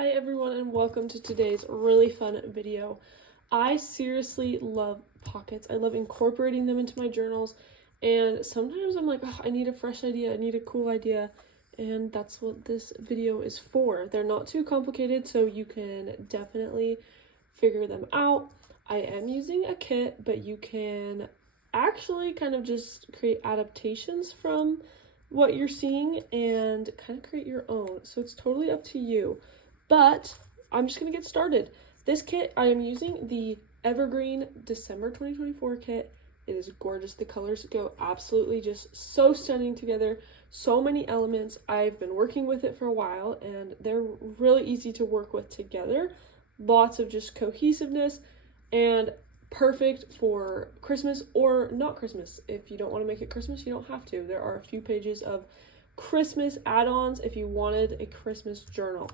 Hi everyone and welcome to today's really fun video. I seriously love pockets. I love incorporating them into my journals, and sometimes I'm like, oh, I need a fresh idea, I need a cool idea, and that's what this video is for. They're not too complicated, so you can definitely figure them out. I am using a kit, but you can actually kind of just create adaptations from what you're seeing and kind of create your own. So it's totally up to you. But I'm just going to get started. This kit, I am using the Evergreen December 2024 kit. It is gorgeous. The colors go absolutely just so stunning together. So many elements. I've been working with it for a while and they're really easy to work with together. Lots of just cohesiveness and perfect for Christmas or not Christmas. If you don't want to make it Christmas, you don't have to. There are a few pages of Christmas add-ons if you wanted a Christmas journal.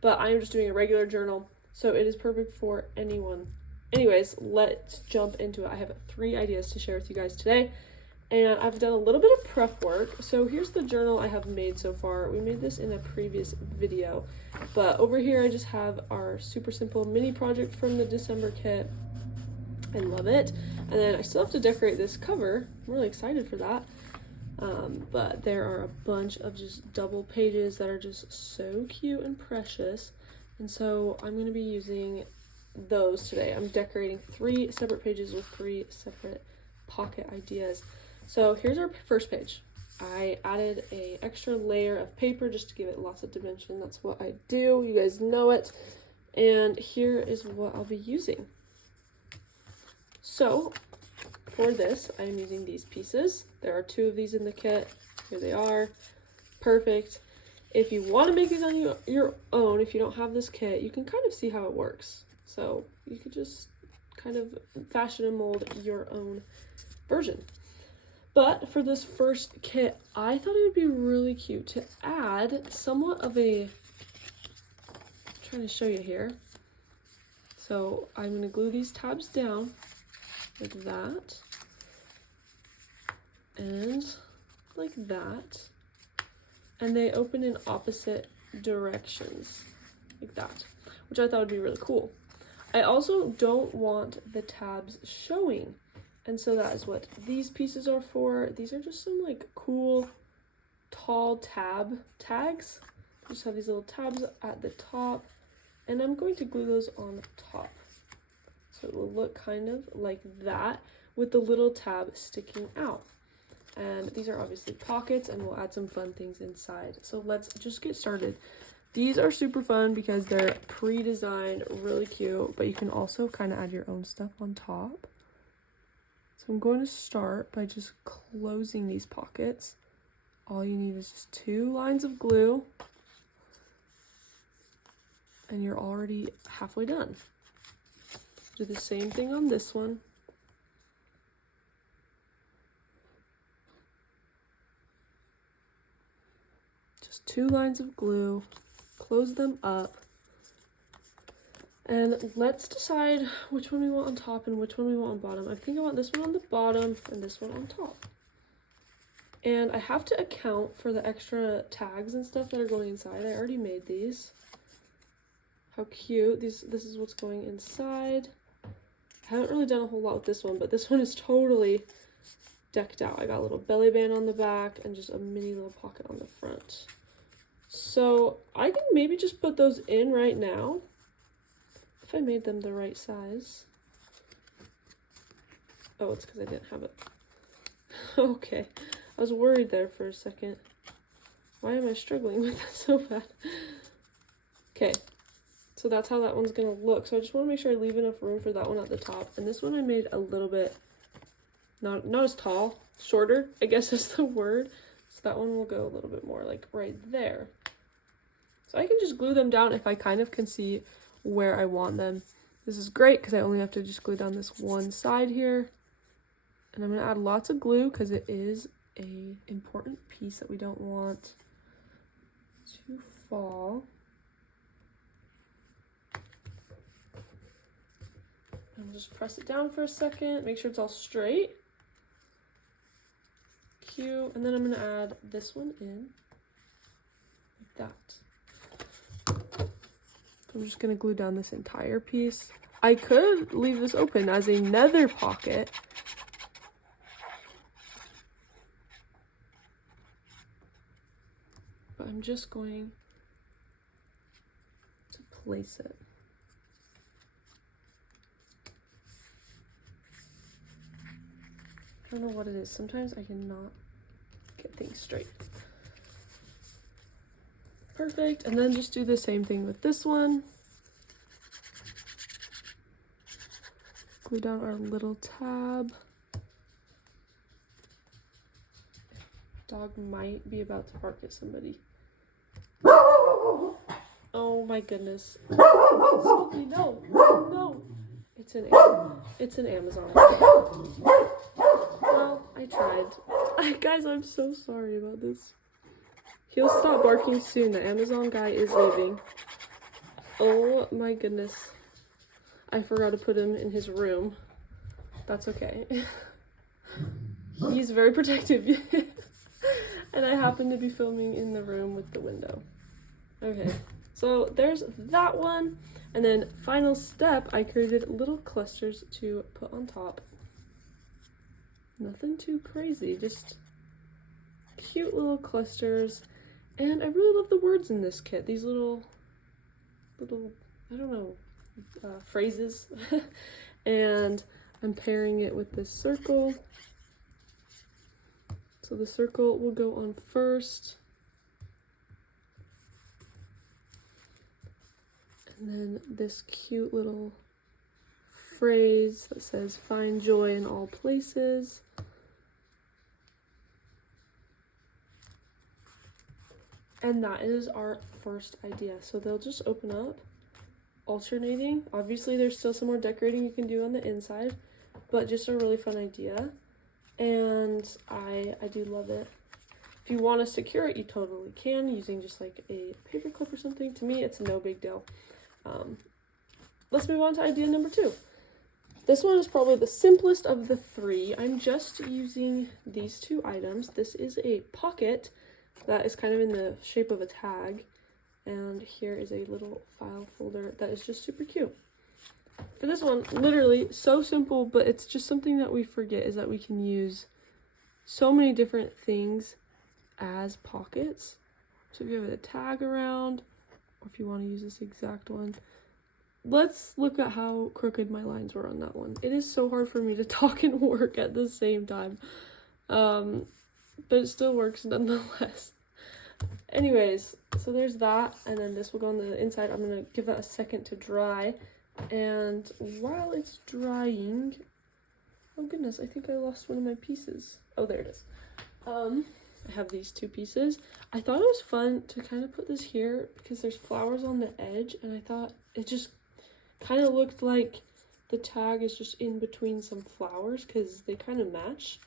But I am just doing a regular journal, so it is perfect for anyone. Anyways, let's jump into it. I have 3 ideas to share with you guys today, and I've done a little bit of prep work. So here's the journal I have made so far. We made this in a previous video, but over here I just have our super simple mini project from the December kit. I love it. And then I still have to decorate this cover. I'm really excited for that. But there are a bunch of just double pages that are just so cute and precious, and so I'm going to be using those today. I'm decorating 3 separate pages with 3 separate pocket ideas. So here's our first page. I added an extra layer of paper just to give it lots of dimension. That's what I do, you guys know it. And here is what I'll be using. So for this, I am using these pieces. There are 2 of these in the kit. Here they are. Perfect. If you want to make these on your own, if you don't have this kit, you can kind of see how it works. So you could just kind of fashion and mold your own version. But for this first kit, I thought it would be really cute to add somewhat of a, I'm trying to show you here. So I'm going to glue these tabs down like that. And like that, and they open in opposite directions like that, which I thought would be really cool. I also don't want the tabs showing, and so that is what these pieces are for. These are just some like cool tall tab tags. Just have these little tabs at the top, and I'm going to glue those on top, so it will look kind of like that with the little tab sticking out. And these are obviously pockets, and we'll add some fun things inside. So let's just get started. These are super fun because they're pre-designed, really cute, but you can also kind of add your own stuff on top. So I'm going to start by just closing these pockets. All you need is just 2 lines of glue, and you're already halfway done. Do the same thing on this one. Just 2 lines of glue, close them up, and let's decide which one we want on top and which one we want on bottom. I think I want this one on the bottom and this one on top. And I have to account for the extra tags and stuff that are going inside. I already made these. How cute. This is what's going inside. I haven't really done a whole lot with this one, but this one is totally decked out. I got a little belly band on the back and just a mini little pocket on the front. So I can maybe just put those in right now if I made them the right size. Oh, it's because I didn't have it. Okay, I was worried there for a second. Why am I struggling with that so bad? Okay, so that's how that one's gonna look. So I just want to make sure I leave enough room for that one at the top. And this one I made a little bit not as tall, shorter, I guess is the word. So that one will go a little bit more like right there. So I can just glue them down if I kind of can see where I want them. This is great because I only have to just glue down this one side here. And I'm going to add lots of glue because it is a important piece that we don't want to fall. And just press it down for a second, make sure it's all straight. Cute. And then I'm going to add this one in like that. I'm just gonna glue down this entire piece. I could leave this open as another pocket. But I'm just going to place it. I don't know what it is. Sometimes I cannot get things straight. Perfect. And then just do the same thing with this one. Glue down our little tab. Dog might be about to bark at somebody. Oh my goodness. Excuse me, no, no. It's an Amazon. Well, I tried. Guys, I'm so sorry about this. He'll stop barking soon. The Amazon guy is leaving. Oh my goodness. I forgot to put him in his room. That's okay. He's very protective. And I happen to be filming in the room with the window. Okay, so there's that one. And then final step, I created little clusters to put on top. Nothing too crazy, just cute little clusters. And I really love the words in this kit. These little, I don't know, phrases. And I'm pairing it with this circle. So the circle will go on first. And then this cute little phrase that says, "Find joy in all places." And that is our first idea. So they'll just open up, alternating. Obviously, there's still some more decorating you can do on the inside, but just a really fun idea. And I do love it. If you want to secure it, you totally can using just like a paper clip or something. To me, it's no big deal. Let's move on to idea number 2. This one is probably the simplest of the 3. I'm just using these 2 items. This is a pocket that is kind of in the shape of a tag. And here is a little file folder that is just super cute. For this one, literally so simple, but it's just something that we forget is that we can use so many different things as pockets. So if you have a tag around, or if you want to use this exact one, let's look at how crooked my lines were on that one. It is so hard for me to talk and work at the same time, but it still works nonetheless. Anyways, so there's that, and then this will go on the inside. I'm gonna give that a second to dry. And while it's drying, oh goodness, I think I lost one of my pieces. Oh, there it is. I have these 2 pieces. I thought it was fun to kind of put this here because there's flowers on the edge, and I thought it just kind of looked like the tag is just in between some flowers because they kind of match.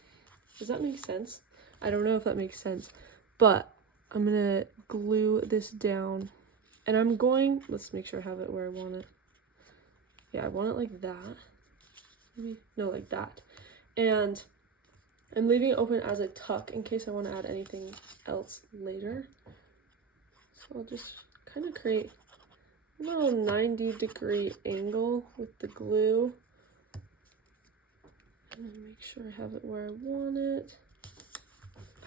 Does that make sense? I don't know if that makes sense, but I'm gonna glue this down, and I'm going, let's make sure I have it where I want it. Yeah, I want it like that. Maybe, no, like that. And I'm leaving it open as a tuck in case I want to add anything else later. So I'll just kind of create a little 90-degree angle with the glue. And then make sure I have it where I want it.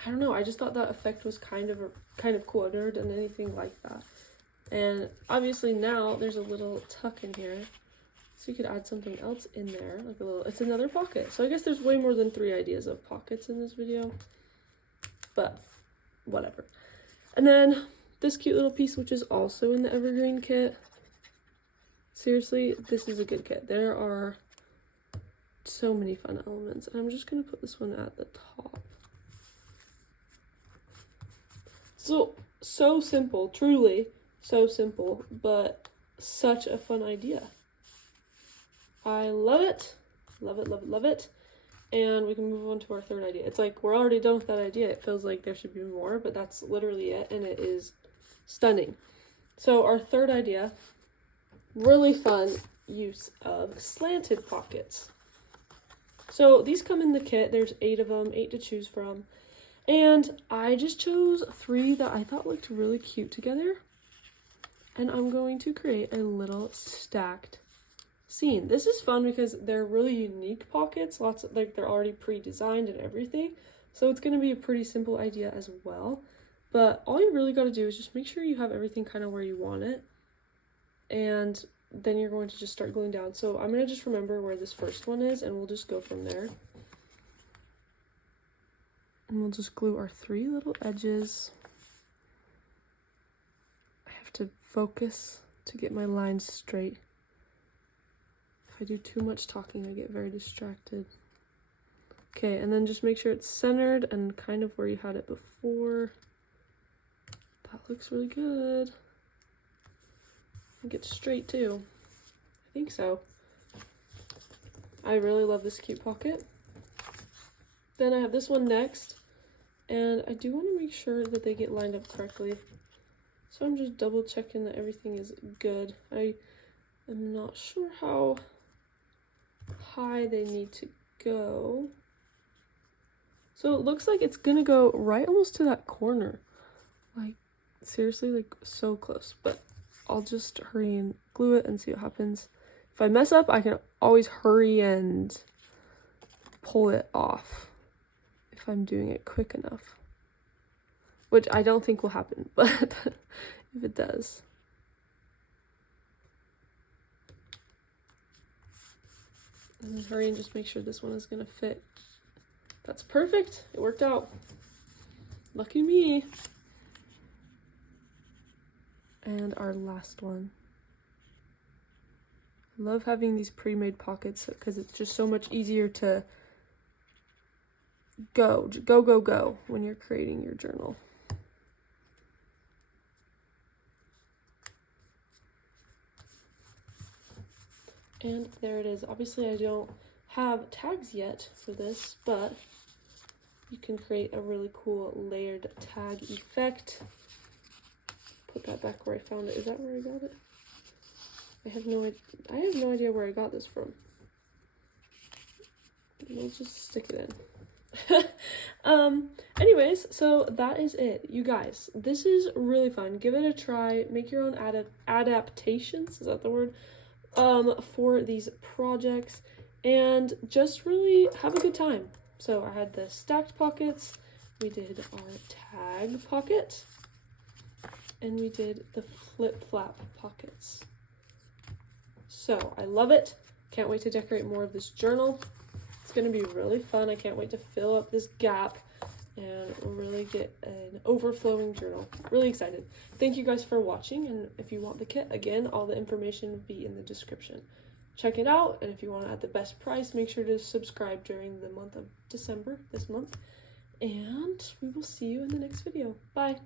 I don't know, I just thought that effect was kind of cool. I've never done anything like that. And obviously now there's a little tuck in here. So you could add something else in there, like a little, it's another pocket. So I guess there's way more than 3 ideas of pockets in this video, but whatever. And then this cute little piece, which is also in the Evergreen kit. Seriously, this is a good kit. There are so many fun elements. And I'm just gonna put this one at the top. So simple, truly so simple, but such a fun idea. I love it. Love it, love it, love it. And we can move on to our third idea. It's like we're already done with that idea. It feels like there should be more, but that's literally it, and it is stunning. So our third idea, really fun use of slanted pockets. So these come in the kit. There's 8 of them, 8 to choose from. And I just chose 3 that I thought looked really cute together. and I'm going to create a little stacked scene. This is fun because they're really unique pockets, lots of, like, they're already pre-designed and everything, so it's going to be a pretty simple idea as well. But all you really got to do is just make sure you have everything kind of where you want it, and then you're going to just start gluing down. So I'm going to just remember where this first one is, and we'll just go from there. And we'll just glue our 3 little edges. I have to focus to get my lines straight. If I do too much talking, I get very distracted. Okay, and then just make sure it's centered and kind of where you had it before. That looks really good. I think it's straight too. I think so. I really love this cute pocket. Then I have this one next, and I do want to make sure that they get lined up correctly. So I'm just double checking that everything is good. I am not sure how high they need to go. So it looks like it's gonna go right almost to that corner. Like, seriously, like so close. But I'll just hurry and glue it and see what happens. If I mess up, I can always hurry and pull it off if I'm doing it quick enough. Which I don't think will happen, but if it does. And then hurry and just make sure this one is gonna fit. That's perfect. It worked out. Lucky me. And our last one. I love having these pre-made pockets because it's just so much easier to go when you're creating your journal. And there it is. Obviously I don't have tags yet for this, but you can create a really cool layered tag effect. Put that back where I found it. Is that where I got it? I have no idea where I got this from. We'll just stick it in. Anyways, so that is it, you guys. This is really fun. Give it a try. Make your own adaptations, is that the word? For these projects, and just really have a good time. So I had the stacked pockets, we did our tag pocket, and we did the flip-flap pockets. So I love it. Can't wait to decorate more of this journal. It's going to be really fun. I can't wait to fill up this gap and really get an overflowing journal. Really excited. Thank you guys for watching, and if you want the kit, again, all the information will be in the description. Check it out, and if you want it at the best price, make sure to subscribe during the month of December, this month, and we will see you in the next video. Bye!